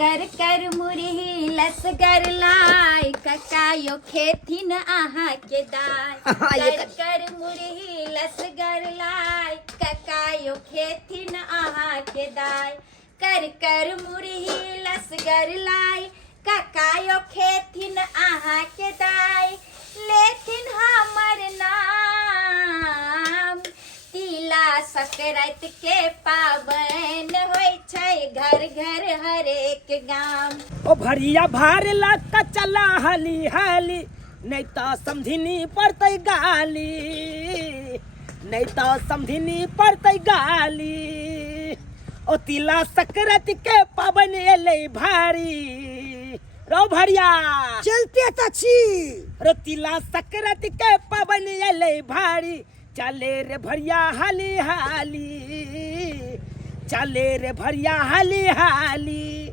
कर कर मुरही लसगर लाई ककायो खेथिन आहा के दाय कर कर मुरही लसगर लाई ककायो खेथिन आहा के दाय कर कर मुरही लसगर लाई ककायो खेथिन आहा के दाय लेथिन हमर नाम तिला संक्रांति के पावन होय छै घर घर हरेक गाम। ओ भरिया भारला त चला हाली हाली नहीं तो समझिनी पड़तै गाली नहीं तो समझिनी पड़तै गाली। ओ तिला संक्रांति के पावन एले भारी रो भरिया चलते त छी रो तिला संक्रांति के पावन एले भारी चले रे भरिया हाली हाली चले रे भरिया हाली हाली।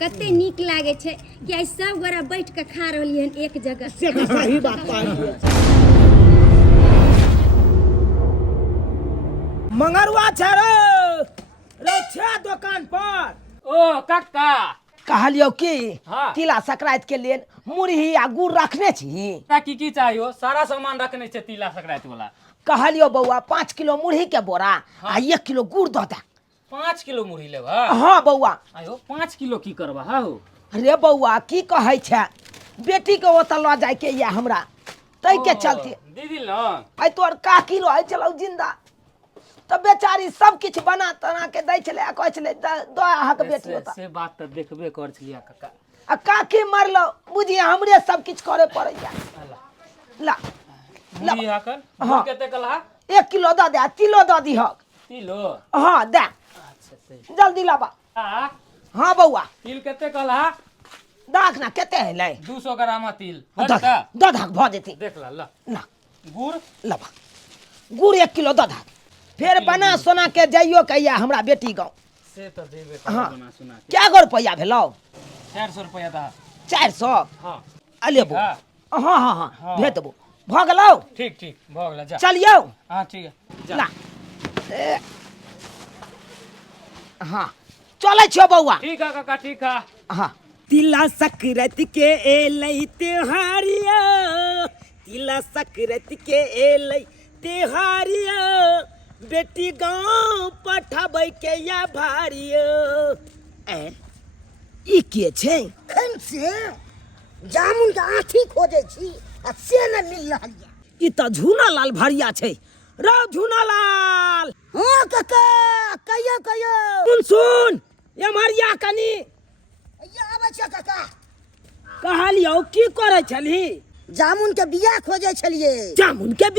कते नीक लागे छै कि आइ सब गोरा बैठ के खा रहलिए हन एक जगह से सही बात कहलिए। मंगरुआ छै रो छै दुकान पर। ओ कक्का कहलियो कि हाँ। तिला संक्रांति के लिए मुरही आ गुड़ रखने छी। की चाहिए सारा सामान रखने छै तिला संक्रांति वाला। कहलियो बउआ 5 किलो मुरही के बोरा आ 1 किलो गुड़ दऽ दे। 5 किलो मुरही लेब हाँ बउआ। आयो 5 किलो की करबा हो रे बउआ की कहै छै बेटी के ओतऽ लऽ जाय के या हमरा तै के चलते दीदी ल आइ तोर काकी रहै छलौ जिंदा त बेचारी सब किछ बना तना के दै छले आ कहै छले दऽ अहाँ के बेटी ओतऽ। से बात त देखबे कर छलिया कक्का। आ काकी मरलो बुझिए हमरे सब किछ करे पड़ैया। ला मुरही हाकल हाँ। कते कलहा 1 किलो दऽ दे किलो दऽ दीहक। किलो हाँ दे अच्छा सही जल्दी लाबा। आ हाँ बउआ तिल कते कलहा दाख ना कते हैलै 200 ग्राम तिल दऽ धक भऽ जेतै देख ल ना गुड़ लाबा गुड़ 1 किलो दऽ धक फेर बना सोना के जाइयो कहिया हमरा बेटी गाँव। से त देबे हाँ। बना सुना के क्या गो रुपया भेलौ 400 रुपया दा 400 हां अलेबो। हाँ। हाँ हाँ हाँ हाँ। भेज देबो भऽ गेलौ। ठीक ठीक भ गेल जा चलियौ हां ठीक है जा ला हाँ चलै छियो बउआ। ठीक है काका ठीक है। हाँ तिला संक्रांति के एलै त्योहारिया तिला संक्रांति के एलै त्योहारिया बेटी गाँव पठाबै के या भारिया। ई के छै खन से जामुन के आठी खोजे छी आ से न मिल रहल या। ई त झूना लाल भरिया छै रो झूना लाल। हां काका कहियो कहियो सुन एमहरिया कनी या आबै छै काका। कहलियौ की करे छली जामुन के बिया खोजे छलिए। जामुन के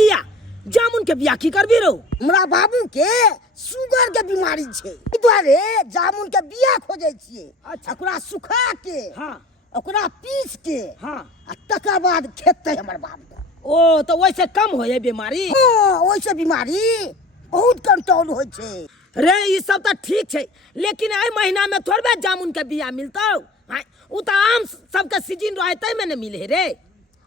बिया की करबी रो। हमरा बाबू के शुगर के बीमारी छै ई दुआरे जामुन के बिया खोजे छिए। अच्छा। ओकरा सुखा के हाँ ओकरा पीस के हाँ आ तकर बाद खेतै हमर बाबू। ओ तो वैसे कम होए बीमारी। हां ओइसे बीमारी बहुत कंट्रोल होइ छै। रे ई सब तो ठीक छै लेकिन एहि महीना में थोड़बे जामुन के बिया मिलतौ। हाय उ त आम सबके सीजन रहे तै में न मिले रे।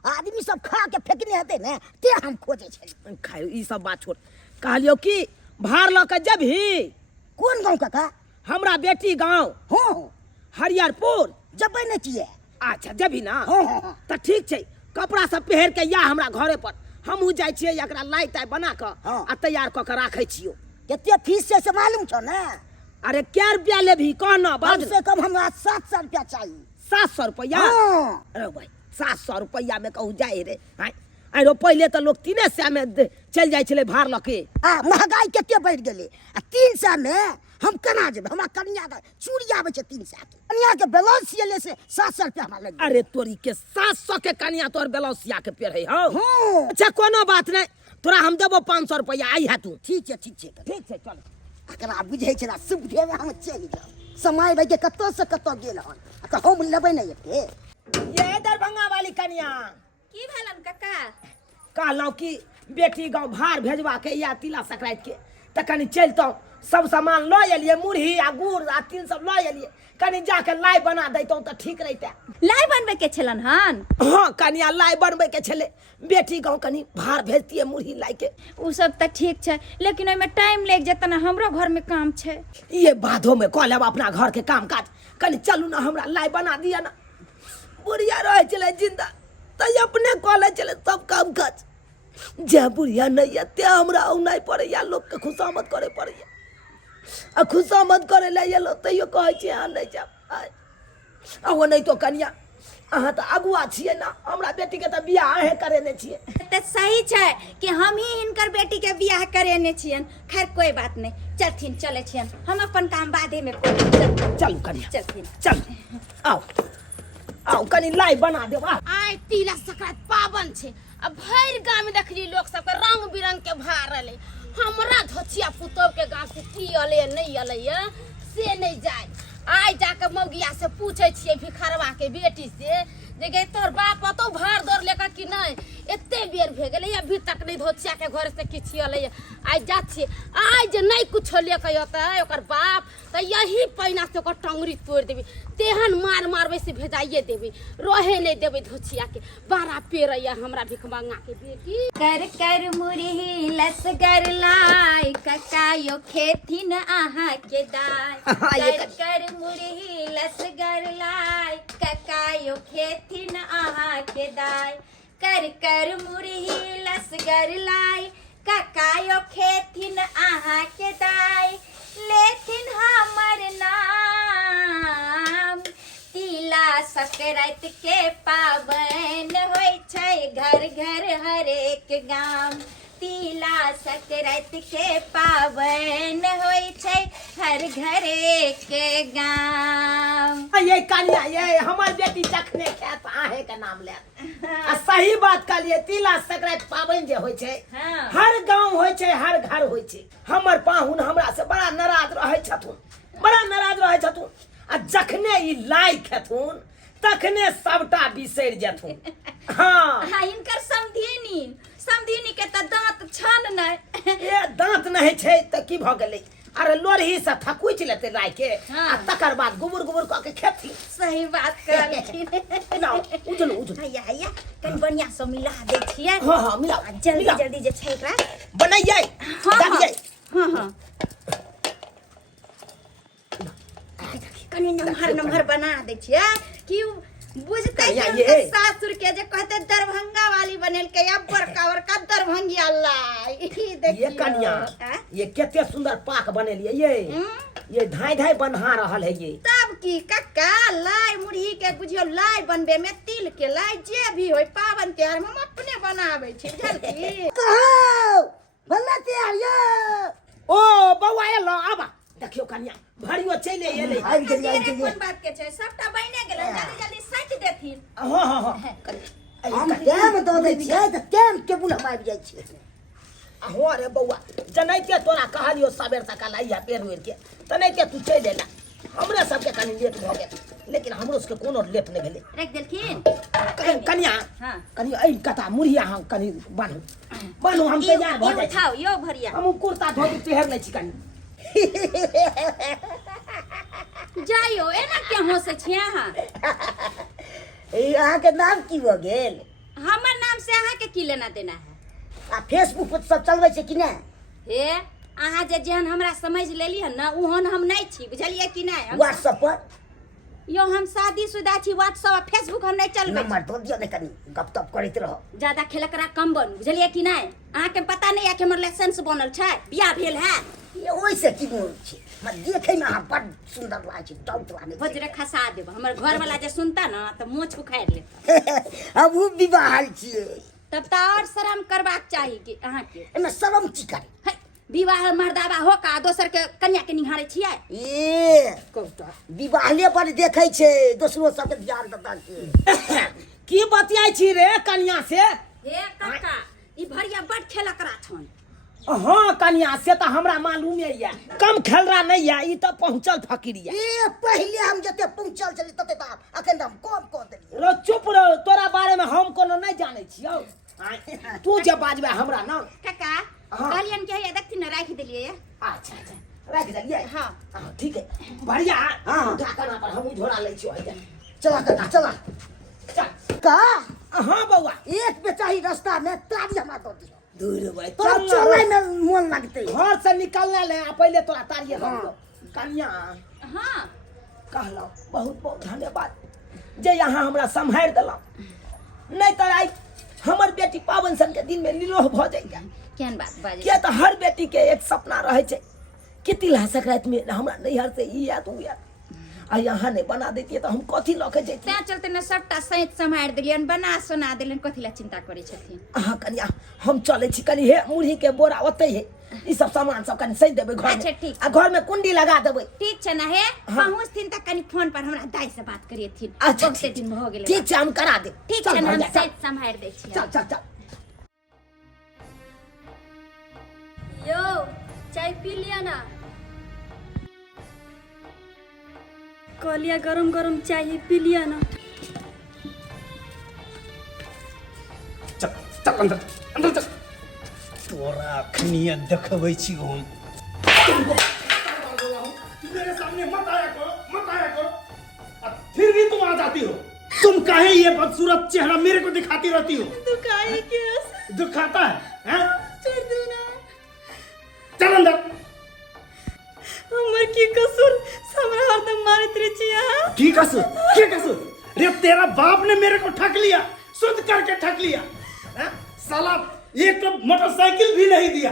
आदमी सब खा के फेकने हेतै ने ते हम खोजे छली। खायो ई सब बात छोड़। कहलियो कि भार ल के जबही कोन गांव काका? हमरा बेटी गाँव हां हरियरपुर। जबै ने किए। अच्छा जबही ना हां त ठीक छै कपड़ा सब पहिर के या हमरा घरे पर हमहू जाय छियै एकरा लाई ताई बना के हाँ। आ तैयार क के राखै छियो। केते फीस छै से मालूम छौ ने? अरे क्या रुपया लेबही कहना कम बाद से कम हमरा 700 रुपया चाहिए। 700 रुपया। हां अरे भाई 700 रुपया में कहू जाए रे। अरे पहले तो लोग 300 में चल जाए छले भार लके। आ महंगाई केते बढ़ गेलै आ 300 में हम केना जेबै? हमरा कन्या के चूड़ी आबै छै 300 के कन्या के ब्लाउज सियले से 700 रुपया हमरा लग। अरे तोरी के 700 के कनिया तोर ब्लाउसिया के पेड़ है हो। हां अच्छा कोनो बात नहीं तोरा हम देबो 500 रुपया आई है तू। ठीक छै चल एकरा बुझै छै ना सुविधे में हम चलि जाउ। समय भाई के कत्तो से कत्तो गेल हन आ हम लेबै नै एते। ये दरभंगा वाली कनिया की भेलन कक्का? कहलौ कि बेटी गाँव भार भेजवा के या तिला संक्रांति के त कनी चलतौ सब सामान लो एलिए, मुरही आ गुड़ आ तीन सब लो एलिए, कनी जाके लाई बना दैतौ तो ठीक रहते। लाई बनबे के छलन हन? हाँ कनिया लाई बनबे के छले, बेटी गाँव कनी भार भेजतिए मुरही लाई के। उ सब तो ठीक छै, लेकिन ओइमे टाइम लग जेतै ना, हमरो घर में काम छै। ये बाधो में कह लेब अपना घर के काम काज, कनी चलू ना हमरा लाई बना दिया ना। बुढ़िया रहे चले जिंदा तो अपने कह ले चले सब काम काज, जे बुढ़िया नहीं है ते हमरा औनाई पड़े या लोग के खुशामद करे पड़े, आ खुशामद करे ले ये लोग तैयो कहे छी अहाँ नहीं जाब। आ वो नहीं तो कनिया अहाँ तो अगुआ छिए ना, हमरा बेटी के तो बियाह अहे करेने छिए। तो सही छै कि हम ही हिनकर बेटी के बियाह करेने छियन। खैर कोई बात नहीं, चलथिन चले छियन, हम अपन काम बादे में करब। चलू कनिया चलथिन। चल आओ आओ कनी लाई बना देब। आइ तिला संक्रांति पावन छै, अब भरि गाँव में देखली लोग सब के रंग बिरंग के भारल है। हमरा धोचिया पुतोह के गाँव से की अले नहीं अले से नहीं जाए। आइ जाके मौगिया से पूछे छिए भिखरवा के बेटी से जे गे तोर बाप तो भार दौड़ लेकर कि नहीं, एते बेर भे गेले अभी तक नहीं धोचिया के घर से किछि अले। आइ जा छिए, आइ जे नहीं कुछ लेके अतै ओकर बाप तो यही पैना से ओकर टंगरी तोड़ देबी, तेहन मार मारबे से भेजाइए देबी, रहे नहीं देबे धोचिया के। बारा पेरैया हमरा भिख मंगा के बेटी। कर कर मुरही लसगर लाई, ककायो खेथिन आहा के दाय। कर कर मुरही लसगर लाई, ककायो खेथिन आहा के दाय। कर कर मुरही लसगर लाई, ककायो खेथिन आहा के दाय। लेथिन हमर नाम, तिला संक्रांति के पावन होय छै घर घर हरेक गाम। तिला संक्रांति के पावन होय छै हर घर एक गाम। ये कनिया ये हमर बेटी जखने खेत आहे के नाम ले। आ सही बात कहलिए, तिला संक्रांति पाबनि जे होय छै हाँ। हर गांव होय छै, हर घर होय छै। हमर पाहुन हमरा से बड़ा नाराज रहे छथुन, बड़ा नाराज रहे छथुन, आ जखने ई लाई खेथुन तखने सबटा बिसरि जेथुन। हाँ हाँ, इनकर समधिनी समधिनी के तो दांत छन नहीं। ये दांत नहीं छै त की भ गेलै, अरे लोरही से थकुच लेते लाई के हाँ। आ तकर बाद गुबुर गुबुर क के खेती। सही बात कहलखिन। लाओ उजलू उजलू हैया हैया कनी बढ़िया से मिला दै छियै। हाँ हाँ मिलाओ आ जल्दी मिलाओ। जल्दी जे छै एकरा बनैयै हाँ डालियै। हाँ हाँ कनी नमहर नमहर बना दै छियै कि बुझते कहिया कि ये? उनके सासुर के जे कहते दरभंगा वाली बनल के अब बड़का बड़का दरभंगिया लाई। ये कन्या ये केते सुंदर पाक बनेलिए ये धाई धाई बन्हा रहल है ये। तब की कक्का लाई मुरही के बुझियो लाई बनबे में तिल के लाई जे भी होय पावन त्योहार में हम अपने बनाबै छी बुझलकी। कहो भला तैयार ये ओ बौआ एलो आबा देखियो कन्या भरियो चले एले। आबि गेली आबि गेली। कोन बात के छै, सबटा बने गेलै, जल्दी जल्दी सैट देथिन। हाँ हाँ हाँ हम टाइम दऽ दै छियै तऽ टाइम टेबुल हम आबि जाइ छियै। हो रे बौआ जनैते तोरा कहलियो सबेर सकाल आइया पेड़ उड़ के तनैते तू चलि एला। हमरे सबके कनी लेट भ गेल, लेकिन हमरो सबके कोनो लेट नहीं भेले। रख देलखिन कन्या हाँ। कनी ऐ कता मुरहिया हम कनी बान्हू बान्हू हम तैयार भ जाइ छी। उठाओ यो भरिया हम कुर्ता धोती पहिर लै छी कनी। जाइयो एना के हंसे छी अहाँ? अहाँके नाम की भऽ गेल? हमर नाम से अहाँ के की लेना देना है? आ फेसबुक पर सब चलबै छै कि नहि? हे अहाँ जे जेहन हमरा समझ लेली है ना ओहन हम नहीं छी, बुझलिए कि नहीं? व्हाट्सएप पर यो हम शादीशुदा छी, व्हाट्सएप फेसबुक हम नहीं चलबै। नंबर दऽ दियौ ने, कनी गप तप करैत रह। ज्यादा खेलकरा कम बन, बुझलिए कि नहीं? अहाँ के पता नहीं है कि हमर लाइसेंस बनल छै, बियाह भेल है। ये ओइसे की मोन छै, मत देखे में अहाँ बड़ सुंदर लागै छै, टाउट लागै छै। भोजरे खसा देब, हमर घर वाला जे सुनता ना तो मुंह उखाड़ लेता। हमहूँ विवाहल छियै। तब तो और शर्म करबाक चाही कि अहाँ के। एहिमे शरम की करी? है, विवाह मर्दावा हो का दोसर के कन्या के निहारे छियै? ए विवाहले पर देखै छै, दोसरो सबके ध्यान देता छै। की बतियाई छी रे कन्या से? हे काका ई भरिया बड़ खेलकरा छन। हाँ कन्या से तो हमरा मालूम है, कम खेलरा नहीं है, ई तो पहुंचल फकीरिया। ए पहले हम जते पहुंचल छली तते त अखन हम कम कऽ देलियै। रो चुप रहो, तोरा बारे में हम कोनो नहीं जाने छियो। तू जे बाजबे हमरा ना। काका हाँ। कहलियन के हे देखथिन ना राखि देलियै। अच्छा अच्छा रख जाइए। हाँ हाँ ठीक है। भरिया हाँ ढाकना पर हम झोला ले छियो चला कका चला। चल का हाँ बउआ एक बेचारी रास्ता में तारी हमरा दो दियो। दूर भाई तो चल चले में मन लगते। घर से निकलना ले पहले तोरा तारिये हाँ। दो कन्या हाँ कहलो बहुत बहुत धन्यवाद जे यहाँ हमरा सम्हार देला नहीं तो आई हमर बेटी पावन सन के दिन में निरोह भ जाइए केहन बात बाजे किया तो हर बेटी के एक सपना रहे छे कि तिला संक्रांति में हमरा नैहर से ई याद उ याद आ यहाँ नहीं बना देती तो हम कथी लके जैती त्या चलते न सबटा सहित सम्हार देलियन बना सुना देलियन कथी ला चिंता करै छथिन। हाँ कन्या हम चले छी कनी हे मुरही के बोरा ओते है ई सब सामान सब कनी सही देबे घर अच्छा, में ठीक। आ घर में कुंडी लगा देबे ठीक छ न हे हाँ। पहुँचथिन त कनी फोन पर हमरा दाई से बात करियथिन। अच्छा बहुते दिन भ गेलै ठीक छै हम करा दे ठीक चल छ न हम भैया, चल। सहित सम्हार दै छी। चल चल चल यो चाय पी लिया ना। कहलिया गरम गरम चाय पी लिया ना। चल चल अंदर अंदर चल तोरा अखनिया देखबै छी हम मेरे सामने मत आया करो और फिर भी तुम आ जाती हो। तुम काहे ये बदसूरत चेहरा मेरे को दिखाती रहती हो? दुखाई कैसे दिखाता है हैं? छोड़ दो ना। चल अंदर। हमर की कसूर हमरा हरदम मारत रहे छी यहाँ। की कसूर रे तेरा बाप ने मेरे को ठग लिया शुद्ध करके ठग लिया हैं? साला एक तो मोटरसाइकिल भी नहीं दिया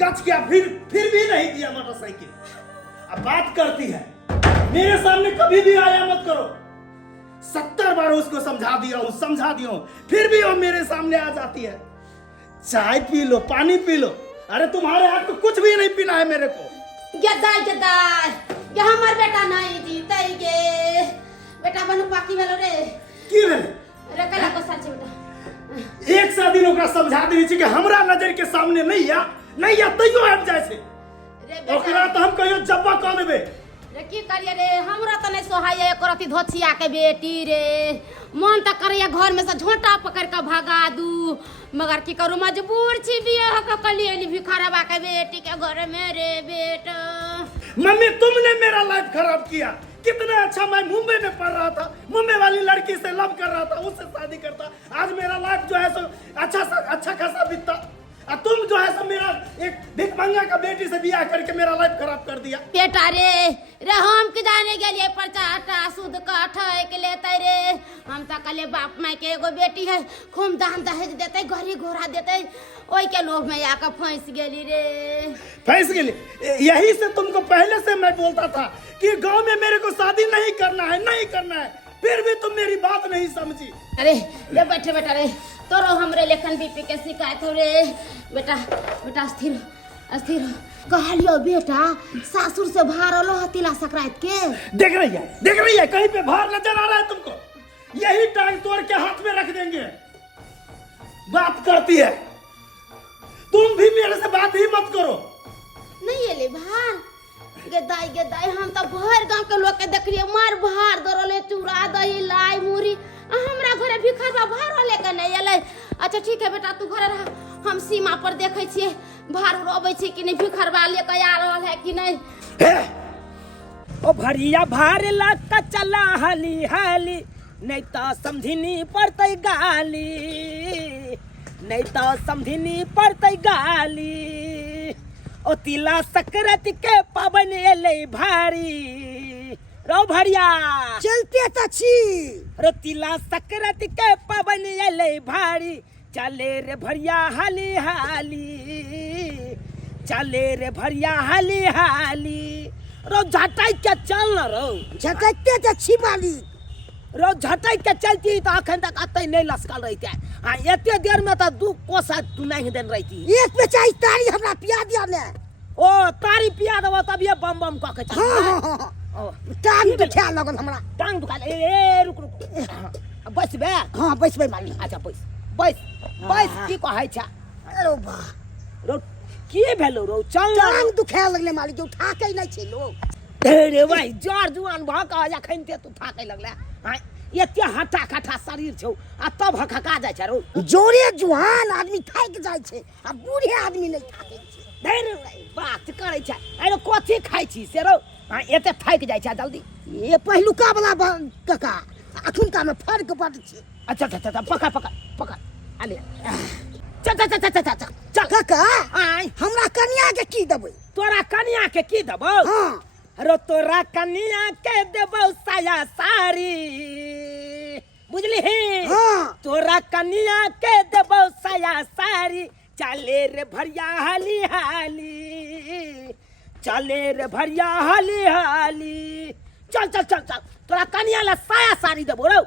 गच क्या फिर भी नहीं दिया मोटरसाइकिल। अब बात करती है मेरे सामने कभी भी आया मत करो। 70 बार उसको समझा दिया हूँ फिर भी वो मेरे सामने आ जाती है। चाय पी लो पानी पी लो। अरे तुम्हारे हाथ को कुछ भी नहीं पीना है मेरे को। गदाई ये हमर बेटा नहीं जीते गे बेटा बनू पाकी भेलो रे की भेले रे कला को सच बेटा एक सा दिन ओकरा समझा देनी चाहिए कि हमरा नजर के सामने नहीं या तैयो आबि जाय छै रे ओकरा बेटा तो हम कहियो जब्बा कह देबे। रे की करिए रे हमरा त नहीं सोहाय एको रति धोछिया के बेटी रे मन त करैया घर में से झोंटा पकड़ के भगा दू मगर की करू मजबूर छी बियाह के कलियली भिखारवा के बेटी के घर में रे बेटा। मम्मी तुमने मेरा लाइफ खराब किया। कितना अच्छा मैं मुंबई में पढ़ रहा था मुंबई वाली लड़की से लव कर रहा था उससे शादी करता आज मेरा लाइफ जो है सो अच्छा खासा बीतता और तुम जो है सो मेरा एक भिखमंगा का बेटी से बियाह करके मेरा लाइफ खराब कर दिया। बेटा रे हम के जाने गेलिए परचाटा सूद काठ के लेते रे हम त कले बाप माई के एगो बेटी है खूब दान दहेज देते घड़ी घोड़ा देते ओई के लोभ में आके फंस गेली रे। फंस गेली यही से तुमको पहले से मैं बोलता था कि गांव में मेरे को शादी नहीं करना है फिर भी तुम मेरी बात नहीं समझी। अरे ले बैठे बेटा रे तोरो हमरे लेखन बीपी के शिकायत हो रे बेटा स्थिर कहलियो बेटा सासुर से भारलो हतिला सकरात के देख रही है कहीं पे भार नजर आ रहा है तुमको यही टांग तोड़ के हाथ में रख देंगे। बात करती है तुम भी मेरे से बात ही मत करो। नहीं एले भार गदाई हम तो भर गांव के लोग के देखलिए मार भार दरले चूड़ा दही लाई मुरी हमरा घरे भिखरवा भार लेके नहीं एले। अच्छा ठीक है बेटा तू घरे रह हम सीमा पर देखे छिए भार रोबे छी कि नहीं भिखरवा लेके आ रहल है कि नहीं। ओ भरिया भार लाका चला हाली हाली नहीं तो समझनी पड़ते गाली नहीं तो समझनी पड़ते गाली ओ तिला संक्रांति के पावन एले भारी रो भरिया चलते तो छी रो तिला संक्रांति के पावन एले भारी चले रे भरिया हाली हाली चले रे भरिया हाली हाली रो झटाई के चल न रो झटकते तो छी मालिक रो झटाई के चलती तो अखन तक अतै नहीं लसकल रही थे हाँ एते देर में तो 2 कोसा तू नहीं देन रही थी एक बेचारी तारी हमरा पिया दिया ने। ओ तारी पिया देबो तब ये बम बम कह के चल हाँ टांग दुखा लगल हमरा टांग दुखा ए रुक बस बे हाँ बैसबै मालिक। अच्छा बस की कहै छ अरे बा रो की भेलो रो चल टांग दुखा लगले मालिक उठा के नहीं छै लोग। रे भाई जड़ जुआन भ क अखन ते तू थाकै लगले हां एते हटा कठा शरीर छौ आ तब हकका जाय छ रो जोरे जुहान आदमी थाक जाय छै आ बूढ़े आदमी नहीं थाकै छै। धैर बात करै छै अरे कथी खाइ छी से रौ एते थाकि जाइ छै जल्दी ये पहिलुका वाला कका अखुनका में फर्क बड़ छै। अच्छा पकड़ पकड़ पकड़ आले चल कका आय हमरा कन्या के की देबै? तोरा कन्या के की देबौ? हाँ अरे तोरा कन्या के देबौ साया साड़ी बुझली हाँ तोरा कन्या के देबौ साया साड़ी चले रे भरिया हाली हाली चले रे भरिया हाली हाली चल चल चल चल तोरा कन्या ला साया साड़ी देबो रो।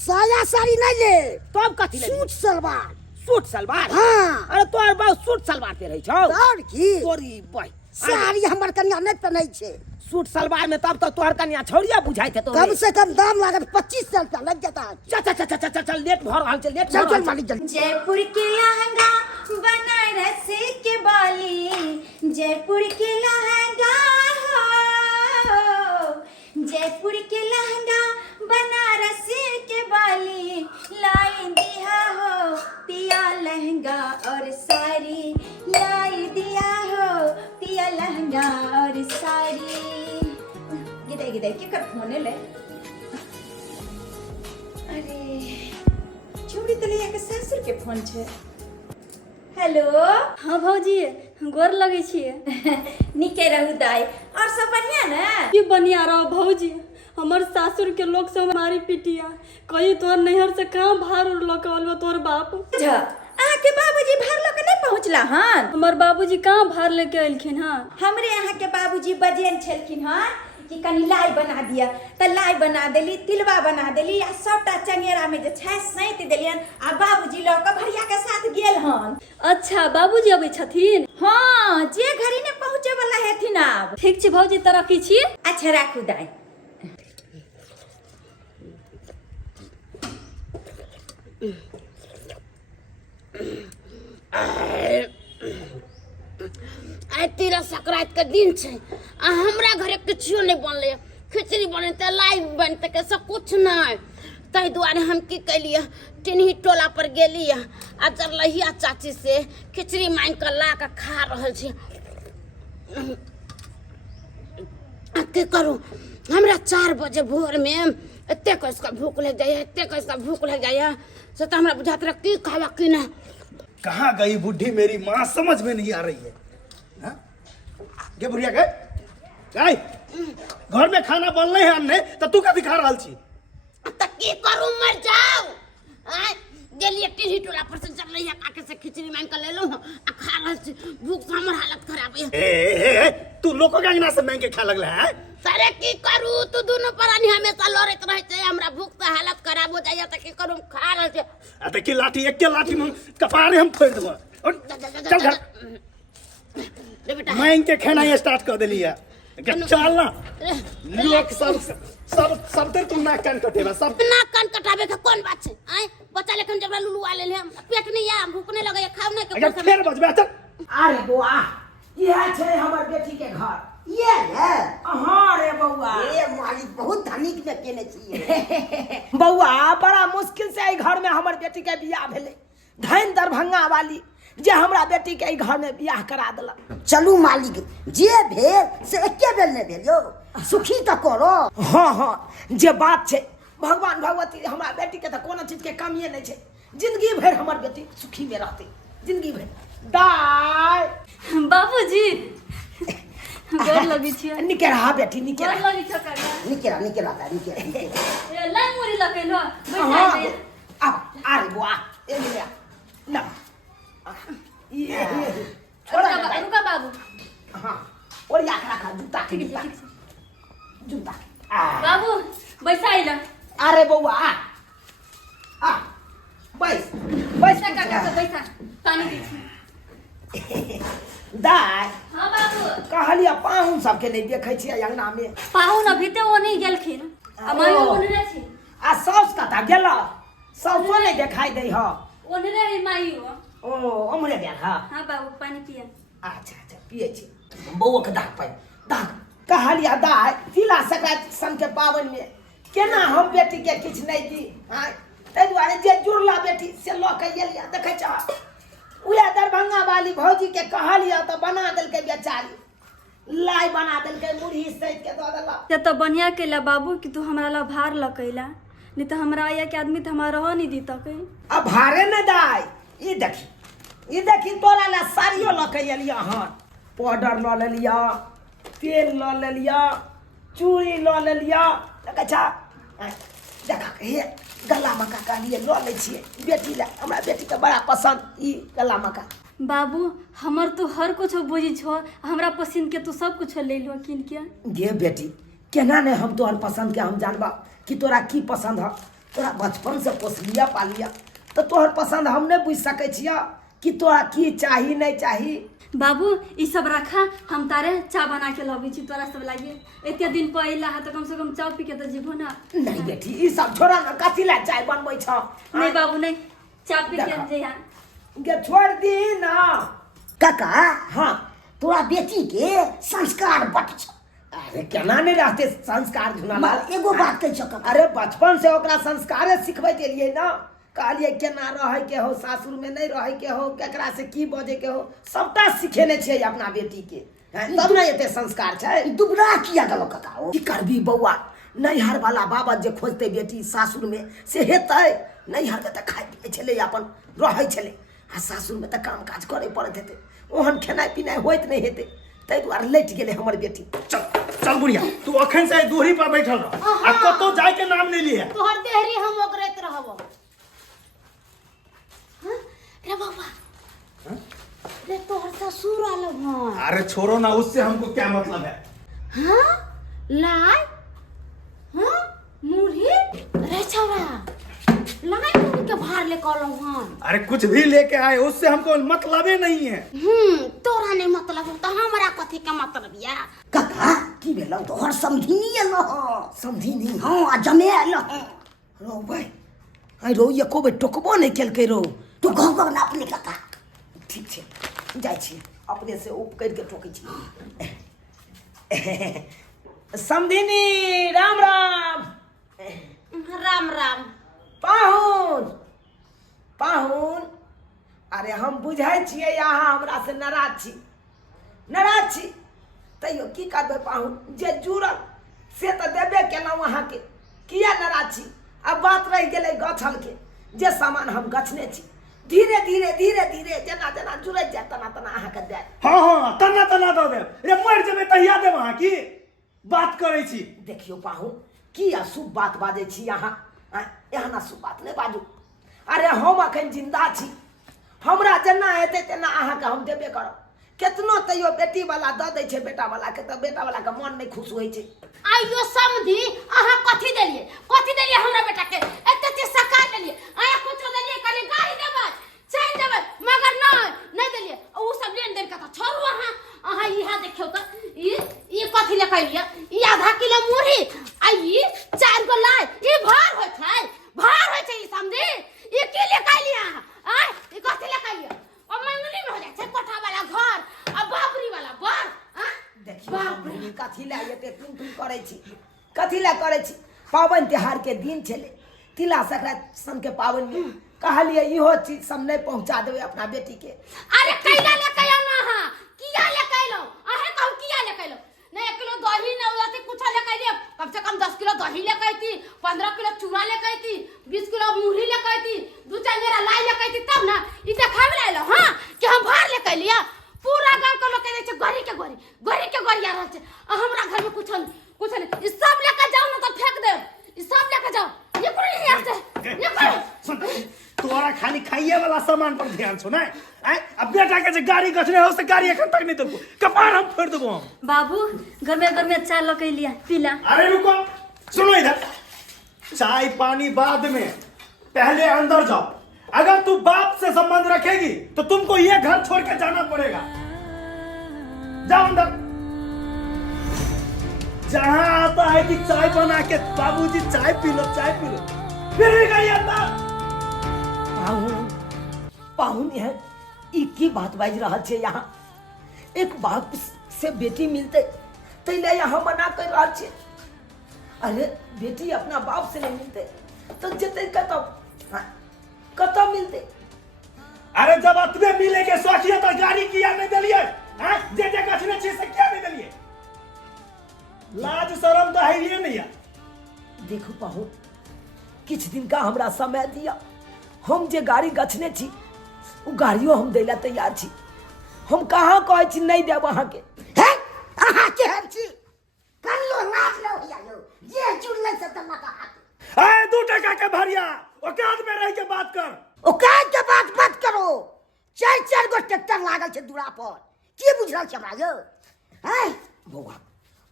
साया साड़ी नहीं ले तब कथी ले? सूट सलवार। सूट सलवार? हाँ अरे तोर बहु सूट सलवार पहिरै छौ और की तोरी बई साड़ी हमर कन्या नहीं पहनै छै। सूट सलवार में तब तो तोहर कन्या छौड़िया बुझाइत है तो कम से कम दाम लागत 2500 रुपया लग जाता है। चल चल चल चल चल लेट भर रहल छै लेट चल भर चल रहल मालिक जल्दी। जयपुर के लहंगा बनारस के बाली जयपुर के लहंगा हो जयपुर के लहंगा बनारस के बाली लाई दिया हो पिया लहंगा और साड़ी लाई दिया हो पिया लहंगा और साड़ी। गिदाई गिदाई के कर फोन ले अरे चूड़ी तलिया के ससुर के फोन छे। हेलो हाँ भौजी गोर लगे छिए। निके रहू दाई और सब बढ़िया ना? की बनिया रहो भौजी हमर सासुर के लोग सब मारी पिटिया कही तोर नैहर से कहाँ भार लकल तोर बाप अहाँ के बाबूजी भार लेके नहीं पहुँचला हन? हमर बाबूजी कहाँ भार लेके अयलखिन हाँ? हमरे यहाँ के बाबूजी बजेन छलखिन हन कि कनी लाई बना दिया तो लाई बना देली तिलवा बना देली आ सबटा चंगेरा में जे छै सैंत देलियन आ बाबूजी लऽ के भैया के साथ गेल हन। अच्छा बाबूजी अबै छथिन? हाँ जे घड़ी ने पहुँचे वाला हेथिन आब। ठीक छै भौजी तरह की छी? अच्छा राखू दाई। आइ तेरह संक्रांति के दिन छै आ हमरा घरे किछो नहीं बनले खिचड़ी बने ते लाई बनते के सब कुछ नहीं ताहि दुआरे हम की कैलिए टिन्ही टोला पर गेलिए आ जरलहिया चाची से खिचड़ी मांग के ला के खा रहल छी। की करूं हमरा 4 बजे भोर में एते कसका भूख लग जाए एते कसका भूख लग जाए से तो हमरा बुझात रह की खावा की ना। कहाँ गई बुढ़ी मेरी माँ समझ में नहीं आ रही है। हाँ? क्या बुढ़िया गए घर में खाना बनले है हमने तो तू कथी खा रहल छी? त की करूं मर जाओ आय गेलिए टिन्ही टोला पर से जरलहिया काके से खिचड़ी मांग के ले लो आ खा रहल छी भूख से हमर हालत खराब है। ए, तू लोको के अंगना से मांग के खा लगला है? सारे की करूं तू दोनों प्राणी हमेशा लड़त रहे छे हमरा भूख से हालत खराब हो जाय त की करूं खा रहल छे। आ त की लाठी एक के लाठी में कपारे हम फोड़ देबो। चल घर रे बेटा मांग के खाना स्टार्ट कर देलिए चल ना लोग सब तर तुम नाक कान कटेबा सब नाक कान कटावे के कोन बात छे आय बच्चा लेखन जबरा लुलु आ ले हम पेट नहीं या भूख नहीं लगे खाव नहीं के अगर फिर बजबे चल। अरे बौआ यह छै हमर बेटी के घर। ये है हाँ रे बौआ ये मालिक बहुत धनिक में केने छिए। बौआ बड़ा मुश्किल से एहि घर में हमर बेटी के बियाह भेलै धन दरभंगा वाली जे हमरा बेटी के एहि घर में बियाह करा देलक। चलू मालिक जे भेल से एके बेर ने भेल यो सुखी तो करो। हाँ हाँ जे बात छै भगवान भगवती हमरा बेटी के तो कोनो चीज के कमिए नहीं छै जिंदगी भर हमर बेटी सुखी में रहते जिंदगी भर। दाय बाबूजी गोर लगे छिए। निके रहा बेटी निके गोर रहा। लगे छ कन्या निकेरा ए लाई मुरी लके न हाँ बैठा दे अब अरे बुआ ए लिया ना ये रुका बाबू हाँ और या रखा जूता के जूता जूता बाबू बैसाई ल अरे बउआ आ बैस बैस बैसा काका से बैसा पानी दे छी। दाय हाँ बाबू कहलिया पाहुन सबके नहीं देखे छियै अंगना में पाहुन अभी तो वो नहीं गेलखिन अमाई ओनरे छी आ साउस कता गेला साउसो नहीं देखाई दे ह ओनरे माई हो। ओ हमरे गेल ह। हाँ बाबू पानी पिया। अच्छा अच्छा पिए छी बउआ के दाग पाई दाग कहलिया दाय तिला संक्रांति सन के पावन में केना हम बेटी के किछ नहीं दी हाँ ताहि दुआरे जे जुड़ला बेटी से लऽ के एलिया देखै छ उया दरभंगा वाली भौजी के कहलिया तो बना दिलके बेचारी, लाई बना दिलके, मुरही सैत के दो देला। ये तो बढ़िया कैला बाबू कि तू हमरा ला भार लकैला, नहीं तो हमरा आया के आदमी तो हमारा रह नहीं दी तक। अब भारे न दाई, ये देखी तोरा ला साड़ियो लके लिया हन, पाउडर ल ले लिया, तेल ल ले लिया, चूड़ी ल ले लिया, अच्छा देखा हे गला मका का लिए ल ले छिए बेटी ला, हमरा बेटी के बड़ा पसंद ई गला मका। बाबू हमर तो हर कुछ बुझी छो, हमरा पसंद के तू सब कुछ ले लो किन के। गे बेटी केना ने हम तोहर पसंद के हम जानबा कि तोरा की पसंद है, तोरा बचपन से पोसलिया पालिया तो तोहर पसंद हम नहीं बुझ सके छिया कि तोरा की चाही नहीं चाही। बाबू ई सब रखा, हम तारे चाय बना के लबी छी तोरा सब लागे, एते दिन पहला है तो कम से कम चाय पी के तो जीवो ना। नहीं बेटी ई सब छोड़ा ना, कथी ला चाय बनबै छ? नहीं बाबू नहीं, चाय पी के जइहा। गे छोड़ दी ना काका हाँ, तोरा बेटी के संस्कार बट छ। अरे केना नहीं रहते संस्कार धुना। एगो बात कह छ, अरे बचपन से ओकरा संस्कारे सिखबै देलिए ना, कहलिए केना रहे के हो, सासुर में नहीं रहे के हो, केकरा से की बजे के हो, सबटा सिखेने छियै अपना बेटी के, तब ना एते संस्कार छै। दुबरा किया गलो काका? की करबी बौआ, नैहर वाला बाबा जे खोजते बेटी सासुर में से हेतै? नैहर के त खाइ पिए छलै, अपन रहै छलै, आ सासुर में त काम काज करे पड़त हेतै, ओहन खेनाइ पिनाइ होइत नहीं हेतै, ताहि दुआरे लटि गेलै हमर बेटी। चल चल बुढ़िया, तू अखन से दूरी पर बैठल रह, आ कतो जाय के नाम नहीं लिए। तोहर देहरी हम ओकरेत रहबो। हां रे बाबा, रे तोहर ससुर आलो हन। अरे छोड़ो ना, उससे हमको क्या मतलब है। हां लाई, हां मुरही, रे छौरा लाई मुरही के भार ले कलो हन। अरे कुछ भी लेके आए उससे हमको मतलब ही नहीं है। तोरा नहीं मतलब हो तो हमरा कथी के मतलब या? काका की भेलो? तोहर समधिनी एलो ह। समझी हां आ जमे एलो ह। रो भाई, आई रो ये को बे टोकबो नहीं केलकै रो। तू गाँव ना अपने काका। ठीक छै, जाइ छी अपने से उप कर के टोकै छी। समधिनी राम राम। राम राम। पाहुन पाहुन, अरे हम बुझाइ छियै यहाँ हमरा से नाराज छी, तैयो की करबै पाहुन, जे जुड़ल से तो देबे केलहुँ अहाँके, किया नाराज छी? अब बात रह गेलै गछल के, जे सामान हम गछने छी धीरे धीरे जेना जेना जुड़ैत जाय तना तना अहाँके दे। हाँ तना तना दो दे, रे मर जेबै तहिया देब अहाँ की बात करै छी। देखियो पाहुन की अशुभ बात बाजै छी अहाँ, एहन अशुभ बात नहीं बाजू। अरे हम अखन जिंदा छी, हमरा जेना हेतै तेना अहाँके हम देबे करब, केतनो तैयो बेटी वाला दऽ दै छै बेटा वाला के, तऽ बेटा वाला के मन नहीं खुश होइ छै। आइयो समझी अहाँ कथी देलिए हमरा बेटा के? एते चीज सकार देलिए, आया कुछ देलिए, खाली गाड़ी देबै, चैन देबै, मगर नहीं देलिए। उ सब लेन देन का तो छोड़ू अहाँ इहा देखियो त ई कथी ले कहलिए? ई आधा किलो मुरही आ ई 4 गो लाई, ई भार होय छै ई समझी। ई के ले कहलिए अहाँ? ई कथी ले कहलिए? ओ मंगली में हो जाय छै कोठा वाला घर आ बाबरी वाला बर। देखियो कथी ला एते तुम करै छी, कथी ला करै छी? पावन त्योहार के दिन छलै, तिला संक्रांति सन के पावन में कहलिए इहो चीज सब नहीं पहुंचा देबै अपना बेटी के। अरे कैला ले कहियो ना हां, किया ले कहलो? अहे कहू किया ले कहलो? नहीं 1 किलो दही न होती कुछ ले कहली, कम से कम 10 किलो दही ले कहती, 15 किलो चूड़ा ले कहती, 20 किलो मुरही ले कहती, 2-4 मेरा लाई ले कहती, तब ना ई देखावे लाइलो हां कि हम भार ले कहलिया। पूरा गांव के लोग कहै छै गरी के गरी आ रहल छै, हमरा घर में कुछ नहीं, ई सब लेके जाओ ना तो फेंक दे, ई सब लेके जाओ। ये कोई नहीं आते, ये सुन, तोरा खाली खाइए वाला सामान पर ध्यान छो ना। अब बेटा के जे गाड़ी गछने हो से गाड़ी एखन तक नहीं देबो, कपार हम फोड़ देबो हम। बाबू घर में चाय लकै लिया पीला। अरे रुको, सुनो इधर, चाय पानी बाद में, पहले अंदर जाओ। अगर तू बाप से संबंध रखेगी तो तुमको ये घर छोड़ के जाना पड़ेगा। जाओ अंदर। जहां आता है कि चाय बना के बाबूजी चाय पी लो, फिर गई अंदर। पाहुन है ई की बात बाज रहल छै यहाँ? एक बाप से बेटी मिलते तैले यहाँ मना कर रहल छै। अरे बेटी अपना बाप से नहीं मिलते तो जेते कतौ मिलते? अरे जब अतबे मिले के सोचिए तो गाड़ी किया नहीं दिलिए हैं जे गछने छी से क्या नहीं दिलिए लाज शरम तो है ये नहीं है। देखो पाहुन किछ दिन का हमरा समय दिया हम जे गाड़ी गछने छी उ गाड़ियों हम दैला तैयार छी हम कहाँ कहै छी नहीं देब अहाँ के हैं अहाँ के हम छी कनियो लाज न होइया यो जे जुड़ले से तमा का हाथ ए 2 टका के भरिया औकात में रह के बात कर। औकात के बात मत करो 4 गो ट्रैक्टर लागल छे दूरा पर की बुझल छ हमरा यो हैं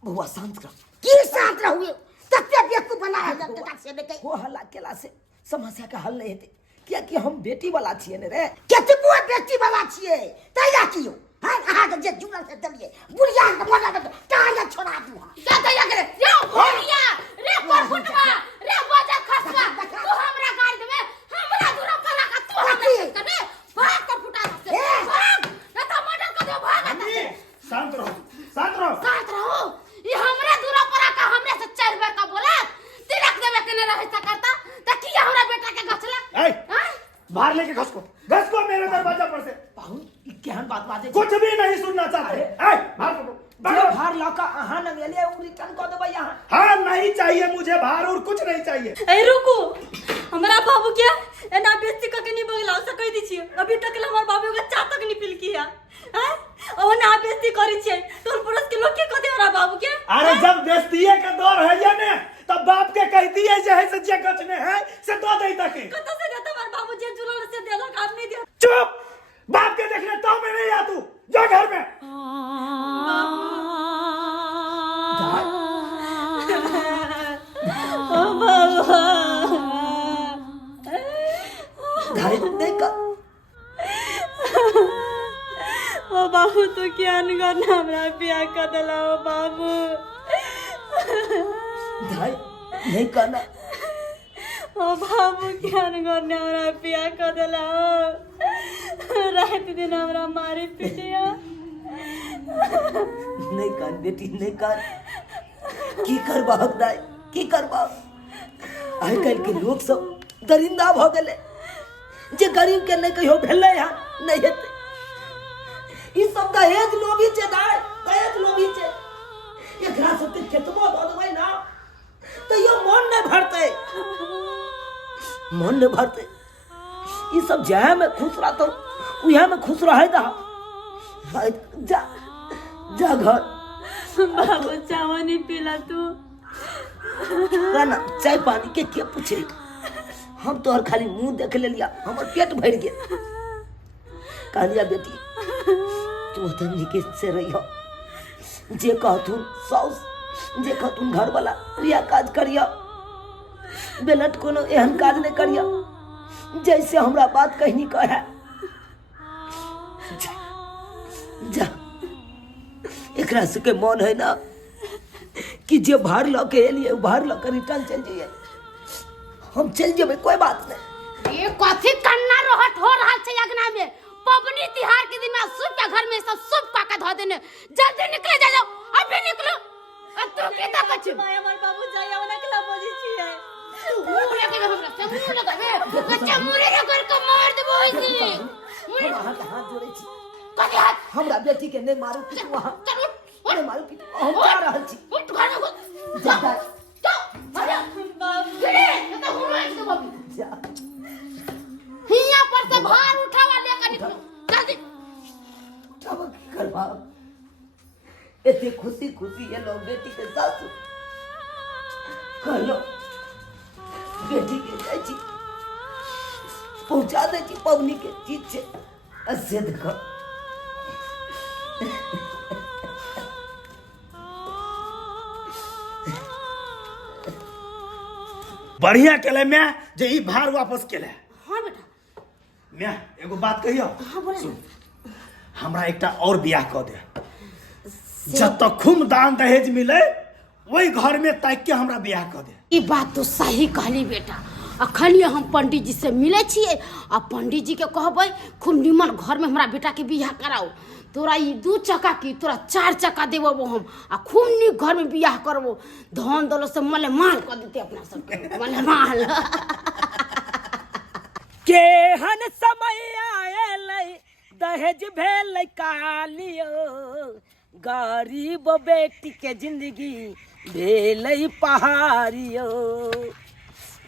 बउआ शांत कर की शांत रहुए तते बेवकूफ बना है जनता से लेके वो हल्ला केला से समस्या का हल नहीं हेते क्या कि हम बेटी वाला छिए ने रे केतबो बेटी वाला छिए तैया कियो हां अहाँ के जे जुड़ल से दलिए बुढ़िया के मना के कहां जा छोड़ा दू क्या तैया करे रे भोलिया रे परफुटवा रे बाजा खसवा तू हमरा गाड़ी देबे हमरा दूरा पला का तू हमरा करे भाग कर फुटा से भाग न तो मर्डर कर दे भाग शांत रहो ये हमरा दूरा परा का हमरे से 4 बार का बोला तिलक देवे के न रहे सकता त की हमरा बेटा के गछला ए बाहर लेके घस को मेरे दरवाजा पर से। पाहुन केहन बात बाजे कुछ भी नहीं सुनना चाहते ए बाहर भार लौका अहाँ न गेलिए उ रिटर्न कर देबै यहाँ। हाँ नहीं चाहिए मुझे भार और कुछ नहीं चाहिए। ए रुको हमरा बाबू के एना बेइज्जती करके नहीं बगला से कह दी छी अभी तक हमर बाबू के चाह तक नहीं पिल किया हैं ओ ना बेइज्जती करी छी तोर पुरुष के लोग के कहते हमरा बाबू के अरे जब बेइज्जती के दौर है या ने तब बाप के कहती है जे गचने है से दो दे तके कत से देता हमर बाबू जे जुलल से देला काम नहीं दे चुप बाप के देखने तो में नहीं आ तू जा घर में। ओ बाबा धाई नहीं कर ओ बाबू तो क्या न करना हमरा बियाह कर देला ओ बाबू धाई नहीं करना ओ बाबू क्या न करना हमरा बियाह कर देला रात दिन हमरा मारी पिटिया नहीं कर बेटी नहीं कर की करबा दाई की करबा आइ काल्हि के लोग सब दरिंदा भ गेले जे गरीब के नहीं कहियो भेलै है नहीं हेतै ई सब दहेज लोभी छै दाई दहेज लोभी छै एकरा सबके केतबो द देबै ना तैयो मन नहीं भरते ई सब जहाँ में खुश रहतो उहाँ में खुश रहे दा जा जा घर बाबू चावा नहीं पीला तू ना चाय पानी के पूछे हम तोहर खाली मुंह देख ले लिया हमर पेट भर गया कहलिया बेटी तू तो निके से रहियो जे कहतुन साउस जे कहतुन घर वाला रिया काज करिया बेलट कोनो एहन काज नहीं करिया जैसे हमरा बात कहनी कहे जा एकरा से के मन है ना कि जे भार ल के एलिए भार ल के रिटर्न चल जाइए हम चल जेबे कोई बात नहीं। ये कथी कन्ना रहट हो रहा छै अगना में पबनी तिहार के दिन में शुभ के घर में सब शुभ का धो देने जल्दी निकल जाओ अभी निकलो तू के ता कछ माय हमर बाबू जाया वाला कला बोली छिए मुरे के हमरा से मुंह लगावे कच्चा मुरे रगड़ के मार देबो ऐसे मुरे हाथ जोड़े छी कथी हाथ हमरा बेटी के नहीं मारू कि वहां नहीं मारू कि हम जा रहल छी उठ घर में जा तो मारा बाबू गिरे तो हुरो एक तो बाबू जा हिया पर से भार उठावा लेकर निकलो जल्दी तब करवा एते खुशी खुशी ये लोग बेटी के साथ कहलो बेटी के जाई छी पहुंचा दे छी पवनी के चीज से असे देखो बढ़िया केले मैं जे ई भार वापस केले। हां बेटा मैं एगो बात कहियो हां बोले सुन हमरा एकटा और बियाह क दे जब तक खूब दान दहेज मिले वही घर में ताक के हमरा बियाह क दे। ई बात तो सही कहली बेटा अखनिए हम पंडित जी से मिले छिए आ पंडित जी के कहबै खूब निमन घर में हमरा बेटा के बियाह कराओ तोरा ई 2 चक्का की तोरा 4 चक्का देबो हम आ खूब नीक घर में बियाह करबो धन दौलत से मले माल कर देते अपना सब मले माल केहन समय आयल दहेज भेल कालियो गरीब बेटी के जिंदगी भेल पहाड़ियो।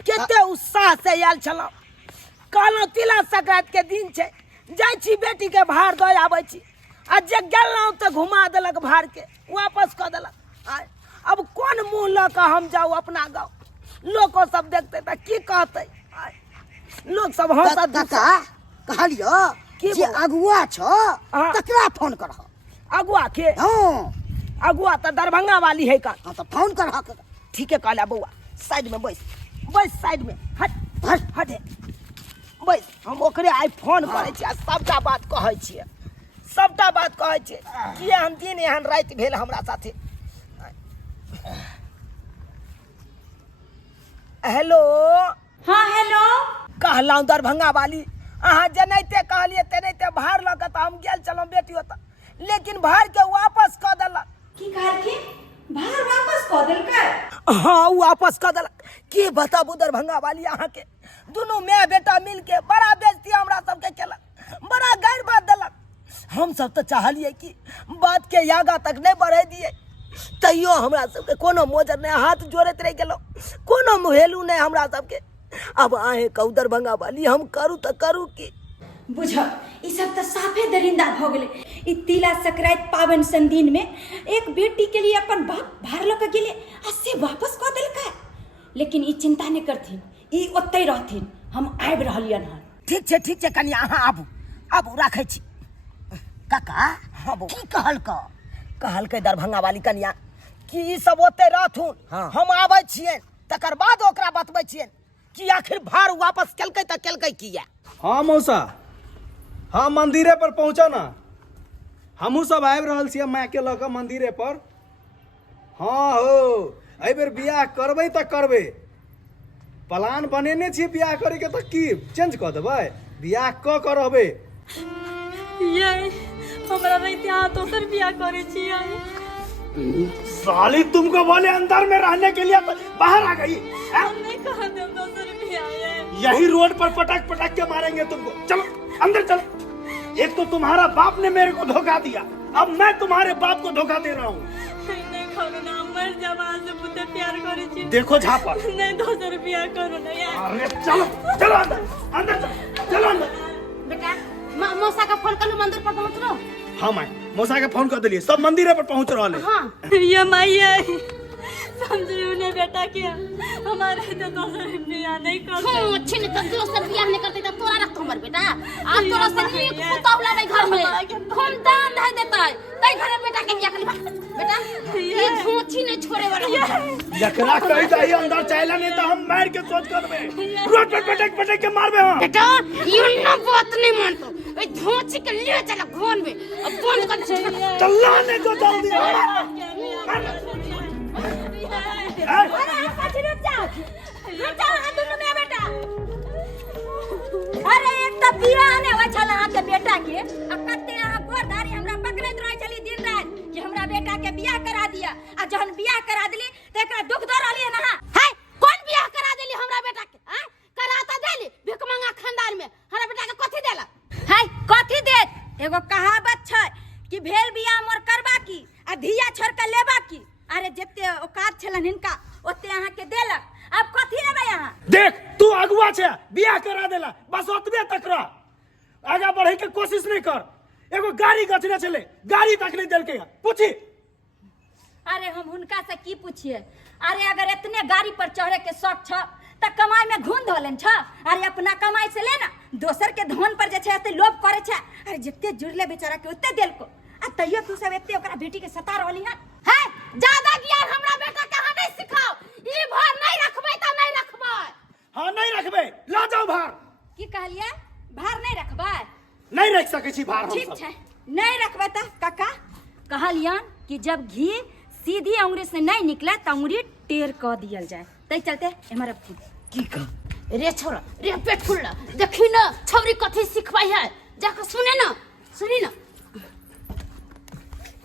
कते उत्साह से आयल छलौ, कहलहुँ तिला संक्रांति के दिन छै, जाइ छी बेटी के भार दऽ आबै छी, आ जे गेलहुँ तऽ घुमा देलक भार के, वापस कऽ देलक। अब कोन मुँह लऽ कऽ हम जाऊ अपना गाँव, लोको सब देखते तऽ की कहतै, लोग सब हंसत। काका कहलियो की जे बोल? अगुआ छ हाँ। तकरा फोन करह। अगुआ के? हाँ अगुआ तो दरभंगा वाली है का। हाँ तो फोन करह। ठीक है कहला बउआ, साइड में बैस, बैस साइड में, हट हट हट बैस। हम ओकरे आइ फोन करे छी, सबटा बात कहै छियै, सबटा बात कहै छियै कि एहन दिन एहन राति भेल हमरा साथे। हेलो। हाँ हेलो। कहलहुँ दरभंगा वाली, अहाँ जेनाहिते कहलियै तेनाहिते भार लऽ कऽ तऽ हम गेल छलहुँ बेटी ओतऽ, लेकिन भार के वापस कऽ देलक। की कहलखिन? भार वापस कऽ देलकै? हाँ वापस कऽ देलक। की बताबू दरभंगा वाली अहाँ के, दुनू माय बेटा मिल के बड़ा बेइज्जती हमरा सबके केलक, बड़ा गारि बात देलक। हम सब तो चाहलिए कि बात के आगा तक नहीं बढ़े दिए, तैयो हमरा सबके कोनो मोजर नहीं, हाथ जोड़ैत रह गेलहुँ, कोनो मुहेलू नहीं हमरा सबके। अब अहें कहू दरभंगा वाली, हम करू तो करू की? बुझब ई सब तो साफे दरिंदा भ गेले। ई तिला संक्रांति पावन संदिन में एक बेटी के लिए अपन बाप भार लऽ के गेले आ से वापस कऽ देलकै। लेकिन ई चिंता नहीं करथिन, ई ओतै रहथिन, हम आबि रहलियन हन। ठीक छै कनिया, अहाँ आबू आबू, राखै छी। काका हाँ बौ, की कहलकै दरभंगा वाली कनिया कि ई सब ओते रहथुन, हम आबै छियै तकर बाद ओकरा बतबै छियै कि आखिर भार वापस केलकै तऽ केलकै किया। हाँ मौसा, हाँ मंदिरे पर पहुँचा ना, हमहूँ सब आबि रहल छियै माय के लऽ कऽ मंदिरे पर। हाँ हो, एहि बेर बियाह करबै तऽ करबै, प्लान बनेने छियै बियाह करे के, तऽ की चेंज कऽ देबै, बियाह कऽ के रहबै। ये हमरा रहते यहाँ तो सर बियाह करे छियै। साली तुमको बोले अंदर में रहने के लिए तो बाहर आ गई है? हम नहीं कहा दे तो सर बियाह है। यही रोड पर पटक पटक के मारेंगे तुमको। चलो अंदर चलो। एक तो तुम्हारा बाप ने मेरे को धोखा दिया, अब मैं तुम्हारे बाप को धोखा दे रहा हूँ। नहीं करो ना, मर जवान से पुते प्यार करे छी। देखो झापा। नहीं तो सर बियाह करो ना यार। अरे चलो चलो अंदर, अंदर चलो अंदर। बेटा मौसा का फोन कर, मंदिर पर पहुंच लो। हाँ माई, मौसा के फोन कर दिलिए, सब मंदिर पर पहुंच रहा है। हाँ ये माइया समझियो ने बेटा के हमारे तो दोसर बियाह नहीं करते। अच्छे ने तो दोसर बियाह नहीं करते तो तोरा रख हमर बेटा। आज तोरा से एक पुतौला नहीं घर में, हम दान दे देता है तई घर में बेटा के बियाह कर बेटा। ये धोची नहीं छोड़े वाला यकरा कहि दही अंदर चला नहीं तो हम मार के सोच कर में रोड पर पटक पटक के मारबे। हां बेटा ये ना बात नहीं मानतो, ए धोची के ले चला घोन में, अब फोन कर चलाने को जल्दी। अरे एक तो बियाह ने होय छल अहाँ के बेटा के, आ कते अहाँ गोरधारी हमरा पकड़ैत रहै छली दिन रात कि हमरा बेटा के बियाह करा दिया, आ जहन बियाह करा देली त एकरा दुख दऽ रहलिए न। है कौन बियाह करा देली हमरा बेटा के? हैं करा त देली भिख मंगा खानदान में, हमरा बेटा के कथि देला? है कथि देत? एगो कहावत छै कि भेल बियाह मोर करबा की आ धिया छोड़ के लेबा की। अरे जते औकात छलन हिनका ओते अहाँ के देलक, अब कथि लेबै अहाँ? देख तू अगुआ छे, बियाह करा देला, बस ओतबे तक रह, आगा बढ़े के कोशिश नहीं कर। एगो गाड़ी गछने चले, गाड़ी तक नहीं देलके, पूछी। अरे हम हुनका से की पूछिए? अरे अगर इतने गाड़ी पर चढ़े के शौक छ त कमाई में घुन धोलन छ। अरे अपना कमाई से ले ना, दोसर के धन पर जे छै एते लोभ करे छै। अरे जते जुड़ले बेचारा के ओते देल को, आ तैयो तू सब एते ओकरा बेटी के सता रहली है। है ज्यादा ज्ञान हमरा बेटा के हमें सिखाओ, ई भार नहीं रखबै त नहीं रखबै। हाँ नहीं रखबे, ला जाओ भार। की कहलिए? भार नहीं रखबै? नहीं रख सके छी भार हम ठीक सब। छै नहीं रखबै त काका कहलियन कि जब घी सीधी अंगुरी से नहीं निकले त अंगुरी टेढ़ क दियल जाए। तै चलते एमर अब की कह रे छोरा रे पेट फुल देखी न छौरी कथि सिखबै है, जाके सुने न, सुनी न।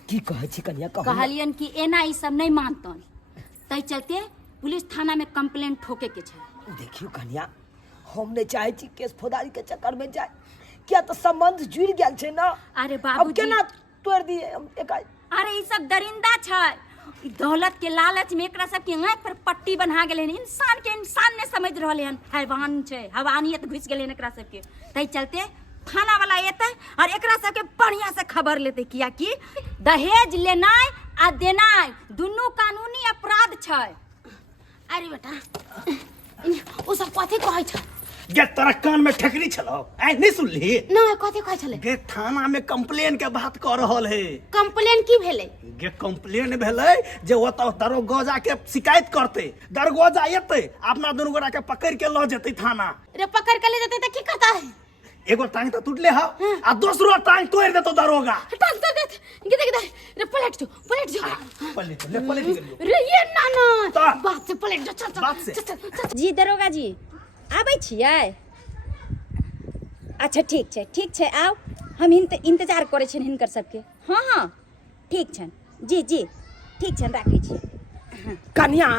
की कहै छी कनिया? कहलियन कि एना ई सब नहीं मानतन, तै चलते पुलिस थाना में कंप्लेंट ठोके के छै। देखियो कनिया, हम नहीं चाहे छी केस फौजदारी के चक्कर में जाए, किया तो संबंध जुड़ गेल छै ना। अरे अब बाबूजी केना तोड़ दिए हम एकाएक? अरे ई सब दरिंदा छै। ई दौलत के लालच में एकरा सब के आंख पर पट्टी बना गेले हन। इंसान के इंसान ने समझ रहले हन। हैवान छै, हैवानियत घुस गेले हन एकरा सब के। तै चलते थाना वाला एते और एकरा सब के बढ़िया से खबर लेते, किया कि दहेज लेनाय आ देनाय दुनू कानूनी अपराध छै। अरे बेटा ओ सब कथी कहै छ? गे तोरा कान में ठेकरी छलो, ऐ नहीं सुनली? नहीं कथी कहै छले? गे थाना में कंप्लेन के बात कर रहल है। कंप्लेन की भेले? गे कंप्लेन भेलै जे ओतऽ दरोगा के शिकायत करते, दरोगा एते अपना दुनू गोरा के पकड़ के ल जेते थाना। रे पकड़ के ले जेते त की करता है? एगो टांग तो टूटले हा आ दूसरो टांग तोड़ देतो दरोगा। टांग तो देत गिदे गिदे रे पलट जो पलट रे ये ना ना तो। बात से पलट जो चल बात से। चल जी दरोगा जी आबै छियै? अच्छा ठीक छै आउ। हम इंतजार करै छियनि हिनकर सबके। हाँ हाँ ठीक छनि जी ठीक छनि, राखै छी। कन्या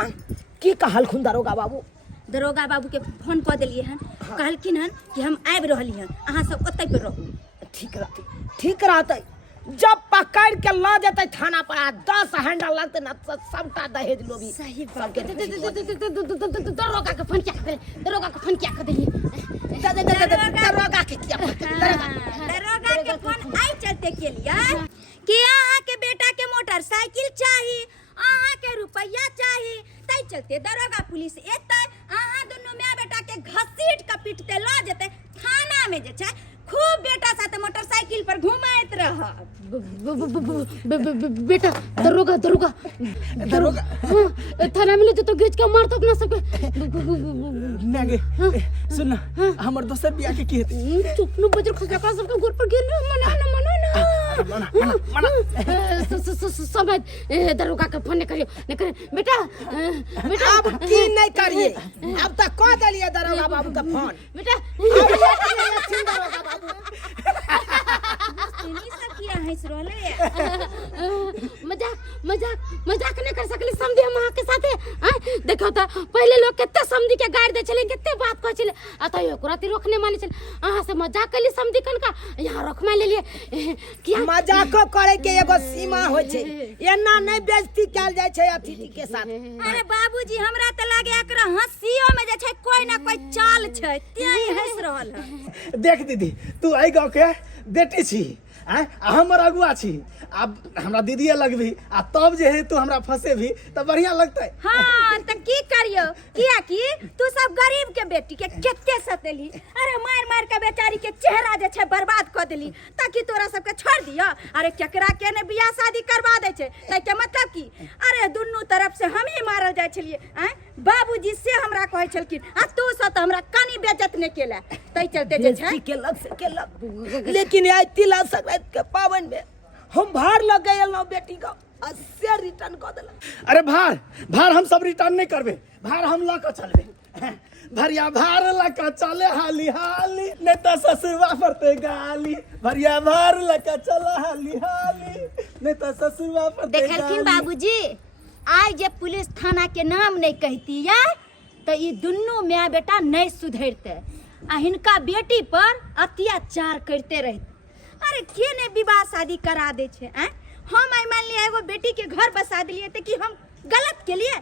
की कहलखुन दरोगा बाबू? दरोगा बाबू के फोन कऽ देलियै हन। कहलखिन हन कि हम आबि रहली हन, अहाँ सब ओतै पे रहू। ठीक रहते। जब पकड़ के ला जेते थाना पर 10 हैंडल लगते ना तो सबटा दहेज लोभी। सही सबके दरोगा के फोन क्या कर दिए? दरोगा के फोन क्या कर दिए? दरोगा के किया? दरोगा के फोन आई चलते के लिए कि अहाँ के बेटा के मोटरसाइकिल चाहिए, अहाँ के रुपया चाहिए। तै चलते दरोगा पुलिस एतै, अहाँ दुनू माय बेटा के घसीट के पीटते ला जेते थाना में जे छै खूब बेटा साथे मोटरसाइकिल पर घुमाइत रह। बेटा दरोगा थाना में ले तो घीच के मार तक ना सके। नागे सुन हमर दोसर बियाह के की हेतै? चुप न बजर खसला का सबके घर पर गेल मना समझ। दरोगा के फोन नहीं करियो बेटा अब की नहीं करिए? अब तक कह दिलिए दरोगा बाबू का फोन। बेटा दरोगा बाबू सुनी सब किया हंस रहले? मजाक नहीं कर सकली समझे हम अहाँ के साथे। देखो तो पहले लोग कितने समझी के गाड़ दे चले, कितने बात कह चले, आ तो एको राती रोकने माने चले। अहाँ से मजाक कली समझी कन का यहाँ रोकमा ले लिए किया? मजाको करे के एगो सीमा होय छै, एना नहीं बेइज्जती कैल जाय छै अतिथि के साथ। अरे बाबूजी हमरा त लागे एकरा हंसियो में जे छै कोई ना कोई चाल छै, तें हंस रहल है। देख दीदी तू आई गाँव के बेटी छी, हमर अगुआ छी। अब हमरा दीदी लगभी आ तब जे है तू हमरा फंसे भी तो बढ़िया लगते। हाँ तो की करियो, किया कि तू सब गरीब के बेटी के केते सतेली। अरे मार के बेचारी के चेहरा जे छै बर्बाद कर देली ताकि तोरा सबके छोड़ दियो। अरे केकरा के ने बियाह शादी करवा दे छै तै के मतलब की? अरे दुनू तरफ से हम ही मारल जाय छलिए। बाबूजी से हमरा कहै छलखिन आ तू सब त हमरा कनी बेइज्जत ने केला। तै चलते जे छै केलक लेकिन आई तिला संक्रांति के पावन में हम भार लग गए बेटी का अस्से रिटर्न कर दिला। अरे भार हम सब रिटर्न नहीं करबे, भार हम ला के चलबे। भरिया भार ला के चले हाली नहीं तो ससुरवा पड़ते गाली। भरिया भार ला के चला हाली नहीं तो ससुरवा पड़ते गाली। देखलखिन बाबूजी आज जे पुलिस थाना के नाम नहीं कहती है तो ये दुनू माय बेटा नहीं सुधरते आ हिनका बेटी पर अत्याचार करते रहते। अरे के ने विवाह शादी करा दे छे? हम आई मान लिया एगो बेटी के घर बसा दिलिए तो कि हम गलत के लिए?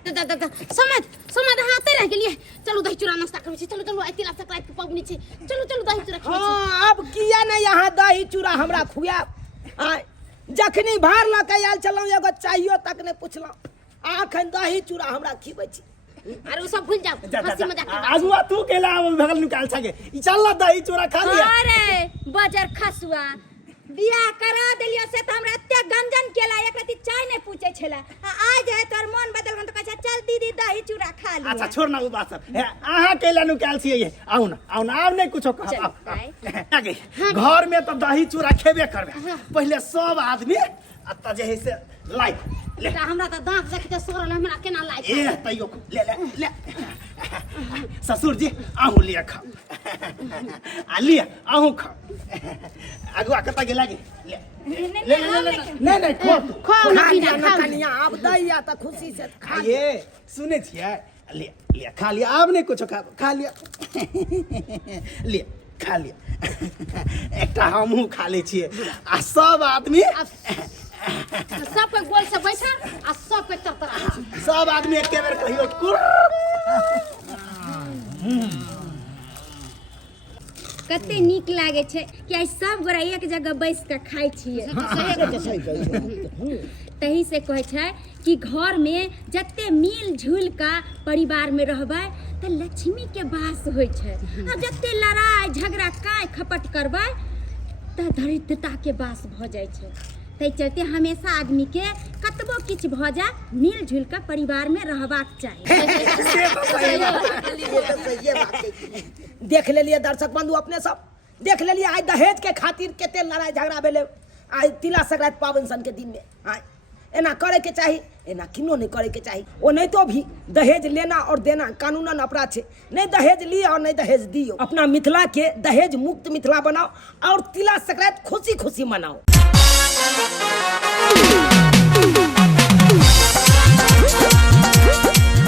समझ हाथे रह गेलिए। चलो दही चूड़ा नाश्ता करै छी। चलो आई तिला संक्रांति के पावनी छै। चलो दही चूड़ा खाइ छी। हाँ अब किया नहीं यहाँ दही चूड़ा हमरा खुआ। जखनी भार ला के आयल छलौं एगो चाहियो तक ने पुछलौं, आखन दही चूड़ा हमरा खिबै छी। अरे वो सब भूल जाओ, हंसी मजाक के बात। अगुआ तू केला भगल निकाल सके चल ना दही चूड़ा खा लिया। अरे बजर खसुआ बियाह करा देलियो से त हमरा एते गंजन केला, एक रति चाय नहीं पूछे छला। आज है तोर मन बदल गन तो कहै चल दीदी दही चूड़ा खा लिया। अच्छा छोड़ ना वो बात सब। आहा केला निकाल छिए ये आउ ना अब नहीं कुछो कह। आगे घर में तो दही चूड़ा खेबे करबे। पहले सब आदमी अत्ता जे है से लाई ले। हमरा त दांत देखते सोरल हमरा केना लाइक ए तइयो ले ससुर जी आहू लिया खा आ लिया आहू खा। अगुआ कता के लागे ले नहीं खाओ ना बिना खाओ। कनिया अब दैया त खुशी से खा ये सुने छिए ले खा लिया। अब नहीं कुछ खा लिया ले खा लिया एकटा हमहूँ खा ले छियै आ सब आदमी सब कोई गोल से बैठा आ सब कोई तरतरा सब आदमी एके बेर कहियो कुर कते नीक लागे छै कि आइ सब गोरा एक जगह बैस के खाइ छियै। तही से कहै छै कि घर में जते मिल जुल का परिवार में रहबै त लक्ष्मी के वास होइ छै आ जते लड़ाई झगड़ा काय खपट करबै त दरिद्रता के वास भ जाइ छै। तै चलते हमेशा आदमी के कतबो किछ भ जाय मिल जुल के परिवार में रहबाक चाही। देख लेलिए दर्शक बंधु अपने सब देख लेलिए आज दहेज के खातिर केते लड़ाई झगड़ा भेले आज तिला संक्रांति पावन सन के दिन में। हाँ एना करे के चाही एना किनो नहीं करे के चाही। वो नहीं तो भी दहेज लेना और देना कानूनन अपराध है। नहीं दहेज लियो और नहीं दहेज दियो। अपना मिथिला के दहेज मुक्त मिथिला बनाओ और तिला संक्रांति खुशी खुशी मनाओ।